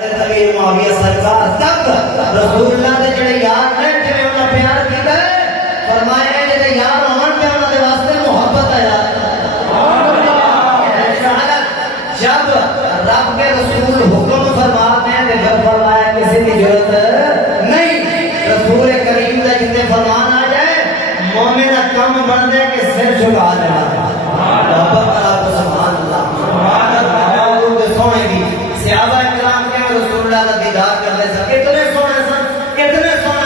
نبی معاویہ سرکار تک رسول اللہ دے جڑے یار نے جڑے انہاں پیار کیتا ہے فرمایا جڑے یار ہون تے انہاں دے واسطے محبت ہے یار جب رب کے رسول حکم فرماتے ہیں تے پھر فرمایا کسی کی ضرورت نہیں رسول کریم دا جتے فرمان آ جائے مومن دا کم بن دے کہ سر جھکا دینا محبت کرا تو سبحان اللہ سبحان اللہ سونے دی صحابہ کرام کے رسول اللہ کا دیدار کرنے سن اتنے سونے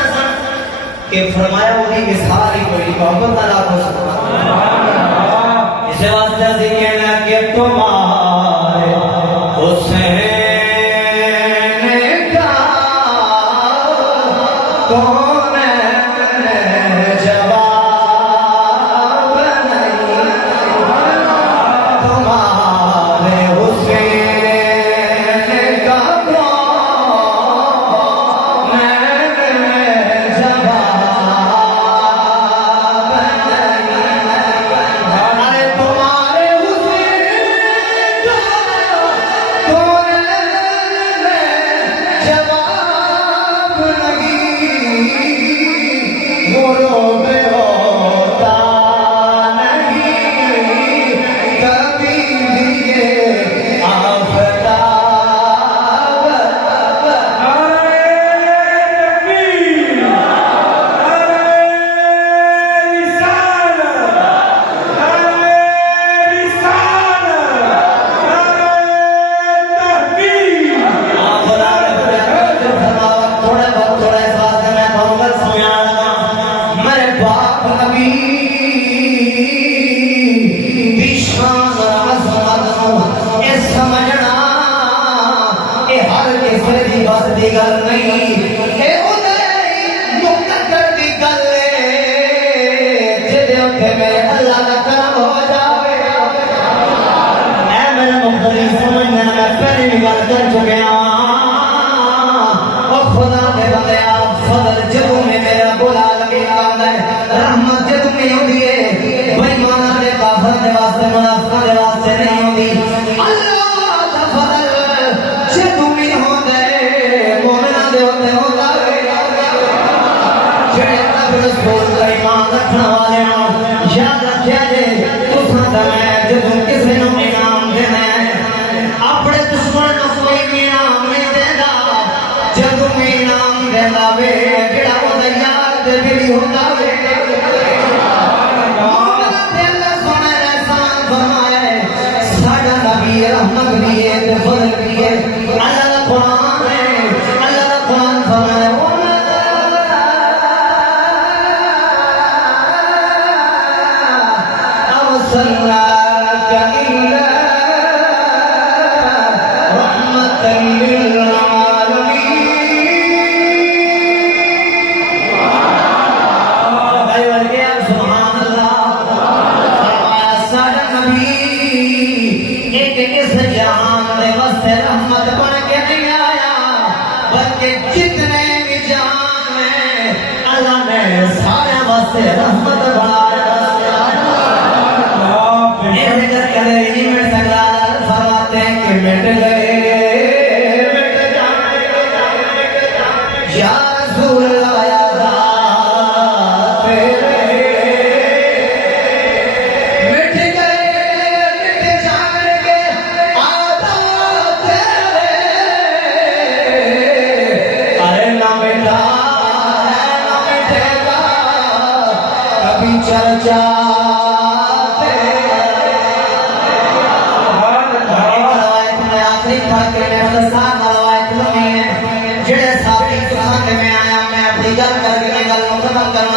سن کہ فرمایا وہ بھی مثال ہی کوئی محبت نہ لاکھو سبحان اللہ اس واسطے سے کہنا کہ تمہارے حسین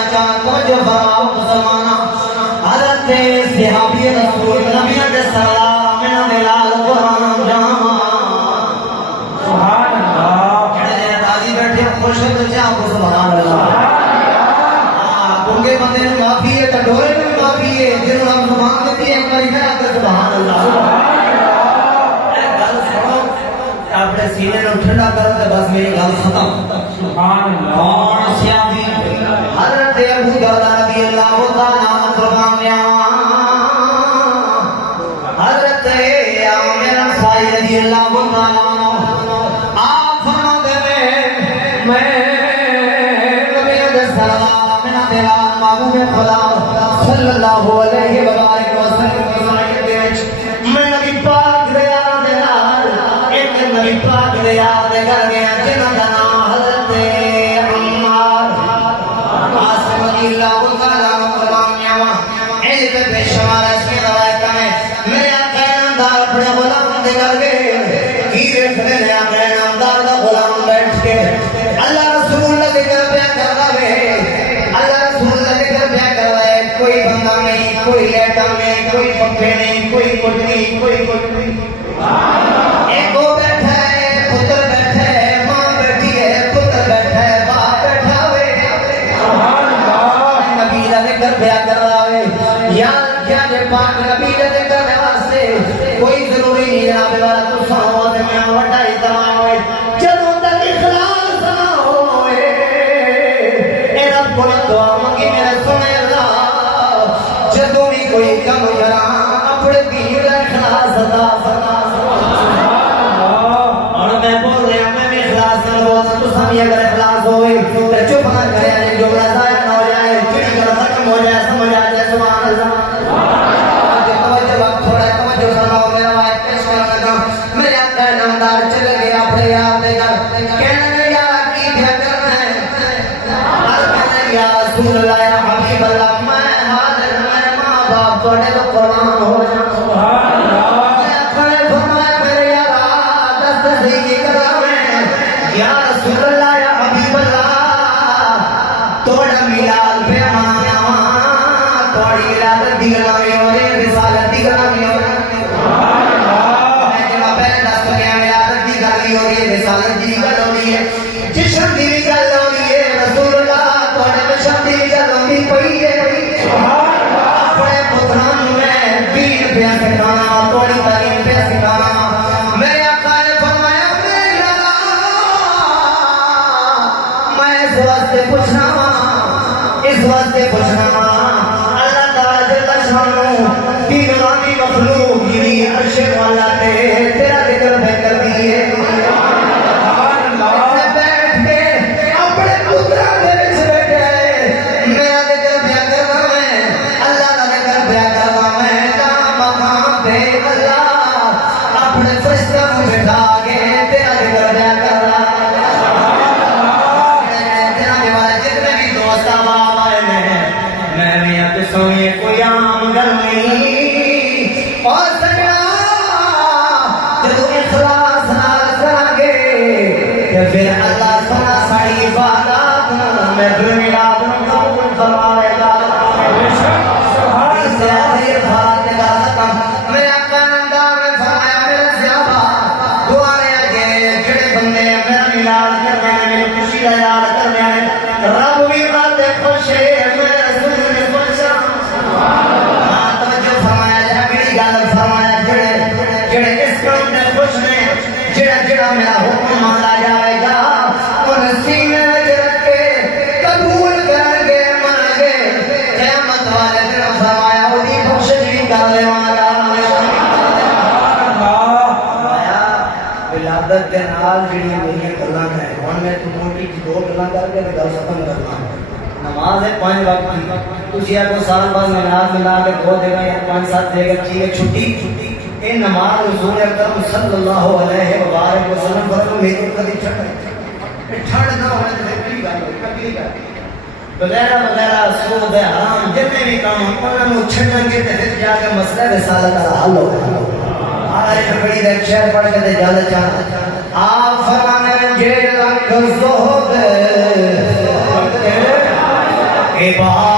کا کون جواب نہیں تمہارے حسین رضی اللہ عنہ آپ صلی اللہ علیہ وسلم میں نبی پاک دے یاد نال ایک نبی پاک دے یاد کر گیا جنہاں دا نام حضرت عمار عاصم رضی اللہ تعالیٰ عنہ فرمایا اے تے بے شمار اس کی روایت میں میرے آقا نامدار اپنے غلام دے کر گئے ہیرے میرے آقا نامدار دا غلام بیٹھ کے اللہ رسول اللہ دے کر پیا کر رہے اللہ رسول اللہ دے کر پیا کر رہے کوئی بندہ نہیں کوئی لیٹا نہیں کوئی پکے نہیں کوئی کچھ نہیں کوئی کچھ نہیں ایک وہ بیٹھا ہے پتر بیٹھا ہے ماں بیٹھی ہے پتر بیٹھا ہے باپ بیٹھا ہوئے نبی دے کر پیا کر رہے یار کیا جے پاک نبی دے کر واسطے کوئی ضروری نہیں جناب والا تو سو تے میں وڈا احترام ہوئے جدوں تک اخلاص نہ ہوئے اے رب کو دعا منگی میرے سنے اللہ جدوں بھی کوئی کم کراں اپنے دین دا اخلاص عطا فرما اور میں بول رہا میں بھی اخلاص نہ بول تو سمجھ اگر اخلاص ہوئے تو چپ نہ کرے جو بڑا ضائع نہ ہو جائے چڑی کر ختم ہو جائے سمجھ آ جائے سبحان اللہ رسول اللہ یا حبیب اللہ میں حاضر میں ماں باپ توڑے تو قربان ہو جاؤں میں کھڑے فرمائے میرے یار دست سیدھی کرا میں یا رسول اللہ یا حبیب اللہ توڑا میلاد پہ مانا توڑی میلاد دیگنا میں ہو رہے رسالت دیگنا میں ہو رہے میں جب پہلے دست گیا میلاد دیگنا ہو رہی ہے رسالت دیگنا ہو رہی ہے جشن دیگنا ہو رہی ہے رسول اللہ شادی جلوی پئی ہے اپنے پتران میں دین پہ سکھانا توڑی تعلیم پہ سکھانا میرے آقا نے فرمایا میرے میں اس واسطے پوچھنا اللہ تعالی جل شانہ دین رانی مخلوق گری عرش والا تے تیرا ذکر بہتر بھی ہے کوئی عام گل نہیں اور سجنا جدو اخلاص نال کرانگے تے پھر اللہ سونا ساری عبادات میں میلاد قبول فرمائے گا اس سے آخر بات کا ختم میں آقا نامدار نے فرمایا میرے صحابہ دعا لے آگے جڑے بندے میرا میلاد کرنے ہیں میری خوشی کا یاد کرنے ہیں رب بھی بات خوش ہے میرا حکم مانا جائے گا ان سینے رکھ کے قبول کر گے مان گے قیامت والے دن فرمایا وہی بخشش کرنے والا ولادت کے نال جڑی میری گلاں ہیں ہن میں تو موٹی جی دو گلاں کر کے گل ختم کرنا نماز ہے 5 وقت کی تسی کو سال بعد نماز ملا کے دو دے گا یا 5-7 دے گا چھ چھٹی ان نماز رسول اکرم صلی اللہ علیہ وآلہ وسلم پر میرے کدی ٹھڑ نہ ہونے تے کی گل وغیرہ سود حرام جتنے بھی کام انہاں نوں چھڈن کے تے پھر جا کے مسئلہ رسالت دا حل ہوگا آئے بڑی ایک شعر پڑھ کے تے جل چاہ آپ فرمانے جے لکھ زہد اے بہار